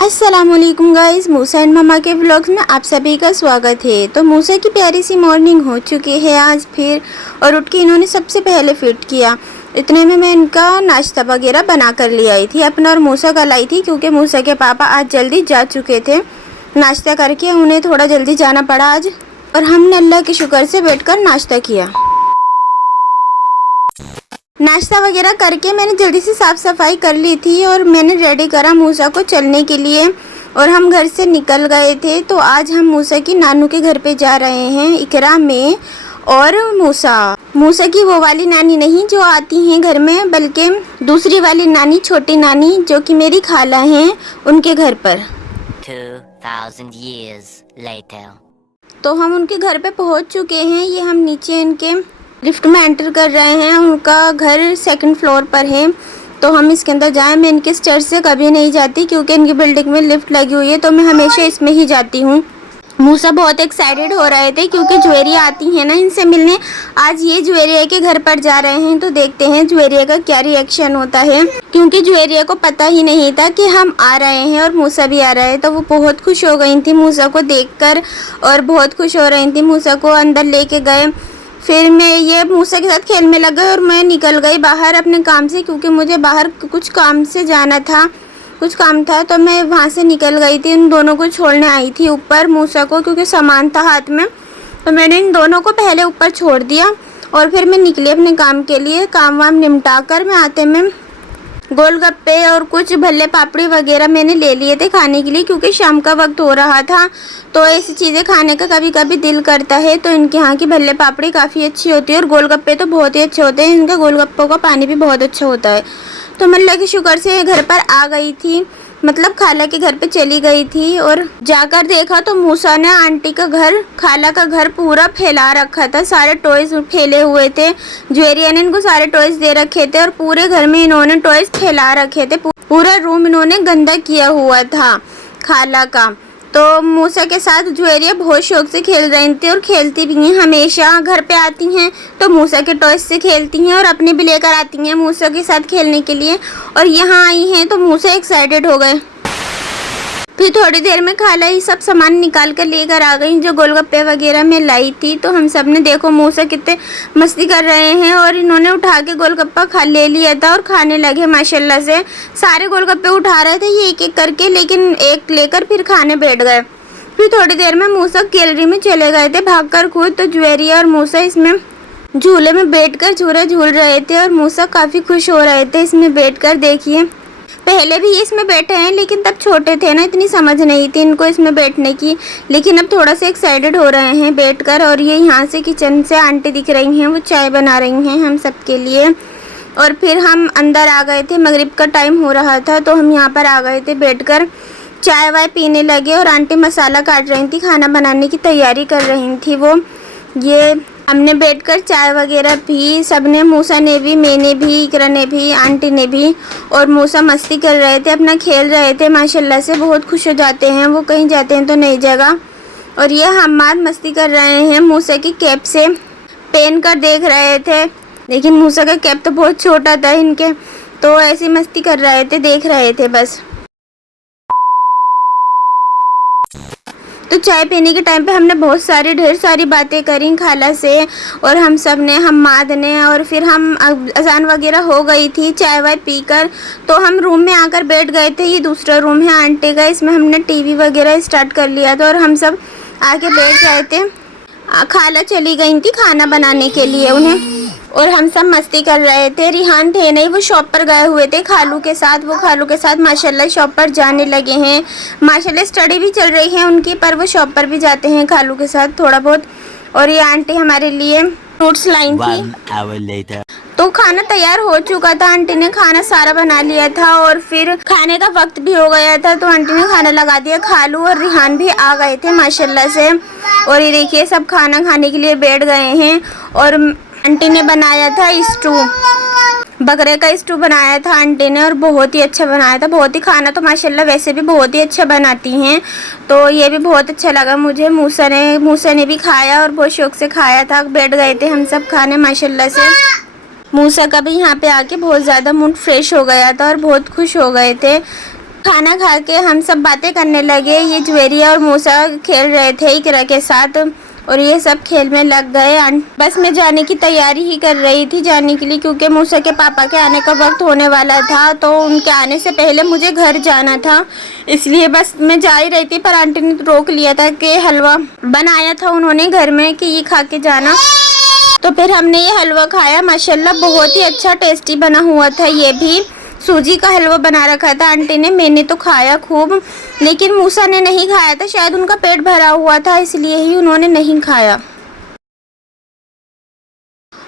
अस्सलामुअलैकुम guys, Musa and मम्मा के vlogs में आप सभी का स्वागत है। तो मूसा की प्यारी सी मॉर्निंग हो चुकी है आज फिर, और उठ के इन्होंने सबसे पहले फिट किया। इतने में मैं इनका नाश्ता वगैरह बना कर ले आई थी, अपना और मूसा का लाई थी, क्योंकि मूसा के पापा आज जल्दी जा चुके थे नाश्ता करके, उन्हें थोड़ा जल्दी जाना पड़ा आज। और हमने अल्लाह के शुक्र से बैठकर नाश्ता किया। नाश्ता वगैरह करके मैंने जल्दी से साफ़ सफाई कर ली थी और मैंने रेडी करा मूसा को चलने के लिए, और हम घर से निकल गए थे। तो आज हम मूसा की नानू के घर पे जा रहे हैं, इकरा में और मूसा की वो वाली नानी नहीं जो आती हैं घर में, बल्कि दूसरी वाली नानी, छोटी नानी जो कि मेरी खाला हैं, उनके घर पर। 2000 years later. तो हम उनके घर पे पहुंच चुके हैं। ये हम नीचे इनके लिफ्ट में एंटर कर रहे हैं। उनका घर सेकंड फ्लोर पर है, तो हम इसके अंदर जाएं। मैं इनके स्टेयर से कभी नहीं जाती, क्योंकि इनकी बिल्डिंग में लिफ्ट लगी हुई है, तो मैं हमेशा इसमें ही जाती हूँ। मूसा बहुत एक्साइटेड हो रहे थे, क्योंकि ज्वेरिया आती है ना इनसे मिलने। आज ये ज्वेरिया के घर पर जा रहे हैं, तो देखते हैं ज्वेरिया का क्या रिएक्शन होता है, क्योंकि ज्वेरिया को पता ही नहीं था कि हम आ रहे हैं और मूसा भी आ रहा है। तो वो बहुत खुश हो गई थी मूसा को देखकर, और बहुत खुश हो रही थी। मूसा को अंदर लेके गए, फिर मैं ये मूसा के साथ खेल में लग गई और मैं निकल गई बाहर अपने काम से, क्योंकि मुझे बाहर कुछ काम से जाना था, कुछ काम था, तो मैं वहाँ से निकल गई थी। इन दोनों को छोड़ने आई थी ऊपर, मूसा को, क्योंकि सामान था हाथ में। तो मैंने इन दोनों को पहले ऊपर छोड़ दिया और फिर मैं निकली अपने काम के लिए। काम वाम निपटा कर मैं आते में गोलगप्पे और कुछ भल्ले पापड़ी वगैरह मैंने ले लिए थे खाने के लिए, क्योंकि शाम का वक्त हो रहा था, तो ऐसी चीज़ें खाने का कभी कभी दिल करता है। तो इनके यहाँ की भल्ले पापड़ी काफ़ी अच्छी होती है और गोलगप्पे तो बहुत ही अच्छे होते हैं। इनका गोलगप्पों का पानी भी बहुत अच्छा होता है। तो मैं अल्लाह के शुक्र से घर पर आ गई थी, मतलब खाला के घर पे चली गई थी, और जाकर देखा तो मूसा ने आंटी का घर, खाला का घर पूरा फैला रखा था। सारे टॉयज फैले हुए थे। ज्वेरिया ने इनको सारे टॉयज दे रखे थे और पूरे घर में इन्होंने टॉयज फैला रखे थे। पूरा रूम इन्होंने गंदा किया हुआ था खाला का। तो मूसा के साथ ज्वेरिया बहुत शौक से खेल रही थी, और खेलती भी हैं हमेशा। घर पे आती हैं तो मूसा के टॉयज से खेलती हैं और अपने भी लेकर आती हैं मूसा के साथ खेलने के लिए। और यहाँ आई हैं तो मूसा एक्साइटेड हो गए। फिर थोड़ी देर में खाला ये सब सामान निकाल कर लेकर आ गई, जो गोलगप्पे वगैरह मैं लाई थी। तो हम सब ने देखो मूसा कितने मस्ती कर रहे हैं, और इन्होंने उठा के गोलगप्पा ले लिया था और खाने लगे माशाल्लाह से। सारे गोलगप्पे उठा रहे थे ये एक एक करके, लेकिन एक लेकर फिर खाने बैठ गए। फिर थोड़ी देर में मूसा गैलरी में चले गए थे भागकर खुद। तो ज्वेरिया और मूसा इसमें झूले में बैठकर झूला झूल रहे थे, और मूसा काफ़ी खुश हो रहे थे इसमें बैठकर। देखिए पहले भी ये इसमें बैठे हैं, लेकिन तब छोटे थे ना, इतनी समझ नहीं थी इनको इसमें बैठने की, लेकिन अब थोड़ा सा एक्साइटेड हो रहे हैं बैठकर। और ये यहाँ से किचन से आंटी दिख रही हैं, वो चाय बना रही हैं हम सब के लिए। और फिर हम अंदर आ गए थे, मगरिब का टाइम हो रहा था, तो हम यहाँ पर आ गए थे बैठकर चाय वाय पीने लगे। और आंटी मसाला काट रही थी, खाना बनाने की तैयारी कर रही थी वो। ये हमने बैठकर चाय वगैरह पी, सबने, मूसा ने भी, मैंने भी, इकरा ने भी, आंटी ने भी। और मूसा मस्ती कर रहे थे, अपना खेल रहे थे माशाल्लाह से। बहुत खुश हो जाते हैं वो, कहीं जाते हैं तो नई जगह। और ये हमाद मस्ती कर रहे हैं, मूसा की कैप से पहन कर देख रहे थे, लेकिन मूसा का कैप तो बहुत छोटा था इनके, तो ऐसी मस्ती कर रहे थे, देख रहे थे बस। तो चाय पीने के टाइम पे हमने बहुत सारी, ढेर सारी बातें करी खाला से और हम सब ने, हम्माद ने। और फिर हम अजान वगैरह हो गई थी चाय वाय पीकर, तो हम रूम में आकर बैठ गए थे। ये दूसरा रूम है आंटी का, इसमें हमने टीवी वगैरह स्टार्ट कर लिया था और हम सब आके बैठ गए थे। खाला चली गई थी खाना बनाने के लिए उन्हें, और हम सब मस्ती कर रहे थे। रिहान थे नहीं, वो शॉप पर गए हुए थे खालू के साथ। वो खालू के साथ माशाल्लाह शॉप पर जाने लगे हैं। माशाल्लाह स्टडी भी चल रही है उनकी, पर वो शॉप पर भी जाते हैं खालू के साथ थोड़ा बहुत। और ये आंटी हमारे लिए फ्रूट्स लाई थी। तो खाना तैयार हो चुका था, आंटी ने खाना सारा बना लिया था, और फिर खाने का वक्त भी हो गया था, तो आंटी ने खाना लगा दिया। खालू और रिहान भी आ गए थे माशाल्लाह से। और ये देखिए सब खाना खाने के लिए बैठ गए हैं। और आंटी ने बनाया था स्टू, बकरे का स्टू बनाया था आंटी ने, और बहुत ही अच्छा बनाया था। बहुत ही, खाना तो माशाल्लाह वैसे भी बहुत ही अच्छा बनाती हैं, तो ये भी बहुत अच्छा लगा मुझे। मूसा ने भी खाया और बहुत शौक से खाया था। बैठ गए थे हम सब खाने माशाल्लाह से। मूसा का भी यहाँ पे आके बहुत ज़्यादा मूड फ्रेश हो गया था और बहुत खुश हो गए थे। खाना खा के हम सब बातें करने लगे। ये जुवेरिया और मूसा खेल रहे थे इकरा के साथ और ये सब खेल में लग गए। बस मैं जाने की तैयारी ही कर रही थी जाने के लिए, क्योंकि मूसा के पापा के आने का वक्त होने वाला था, तो उनके आने से पहले मुझे घर जाना था, इसलिए बस मैं जा ही रही थी। पर आंटी ने रोक लिया था कि हलवा बनाया था उन्होंने घर में कि ये खा के जाना। तो फिर हमने ये हलवा खाया। माशाल्लाह बहुत ही अच्छा टेस्टी बना हुआ था। ये भी सूजी का हलवा बना रखा था आंटी ने। मैंने तो खाया खूब, लेकिन मूसा ने नहीं खाया था। शायद उनका पेट भरा हुआ था इसलिए ही उन्होंने नहीं खाया।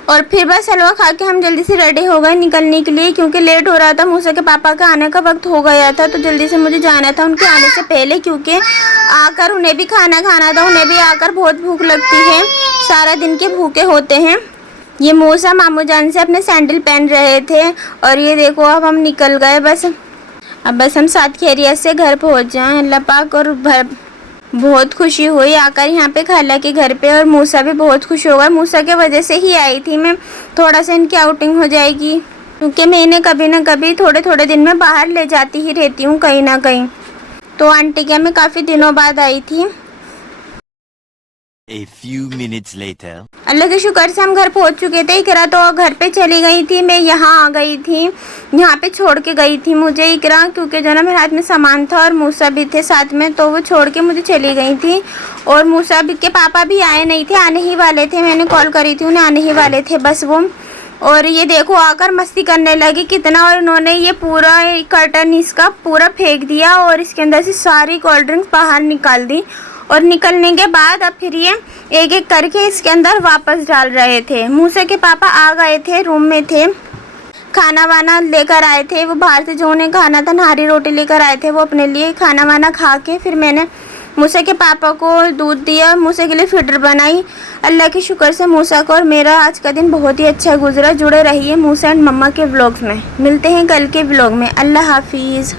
और फिर बस हलवा खा के हम जल्दी से रेडी हो गए निकलने के लिए, क्योंकि लेट हो रहा था। मूसा के पापा का आने का वक्त हो गया था, तो जल्दी से मुझे जाना था उनके आने से पहले, क्योंकि आकर उन्हें भी खाना खाना था। उन्हें भी आकर बहुत भूख लगती है, सारा दिन के भूखे होते हैं। ये मूसा मामू जान से अपने सैंडल पहन रहे थे और ये देखो अब हम निकल गए। अब बस हम साथ खैरियत से घर पहुंच जाएं अल्लाह पाक। और बहुत खुशी हुई आकर यहाँ पे खाला के घर पे, और मूसा भी बहुत खुश होगा। मूसा के वजह से ही आई थी मैं, थोड़ा सा इनकी आउटिंग हो जाएगी, क्योंकि मैं इन्हें कभी ना कभी थोड़े थोड़े दिन में बाहर ले जाती ही रहती हूँ कहीं ना कहीं। तो आंटी के मैं काफ़ी दिनों बाद आई थी। A few minutes later. अल्लाह के शुक्र से हम घर पहुंच चुके थे। इकरा तो घर पे चली गई थी, मैं यहाँ आ गई थी, यहाँ पे छोड़ के गई थी मुझे इकरा, क्योंकि जो ना मेरे हाथ में सामान था और मूसा भी थे साथ में, तो वो छोड़ के मुझे चली गई थी। और मूसा भी के पापा भी आए नहीं थे, आने ही वाले थे। मैंने कॉल करी थी, उन्हें आने ही वाले थे बस वो। और ये देखो आकर मस्ती करने लगी कितना, और इन्होंने ये पूरा कर्टन इसका पूरा फेंक दिया और इसके अंदर से सारी कोल्ड ड्रिंक्स बाहर निकाल दी। और निकलने के बाद अब फिर ये एक एक करके इसके अंदर वापस डाल रहे थे। मूसा के पापा आ गए थे, रूम में थे, खाना वाना लेकर आए थे। वो बाहर से जो उन्हें खाना था नारी रोटी लेकर आए थे, वो अपने लिए खाना वाना खा के फिर मैंने मूसा के पापा को दूध दिया, मूसा के लिए फिटर बनाई। अल्लाह के शुक्र से मूसा को और मेरा आज का दिन बहुत ही अच्छा गुजरा। जुड़े रहिए मूसा एंड मम्मा के व्लॉग्स में। मिलते हैं कल के व्लॉग में। अल्लाह हाफिज़।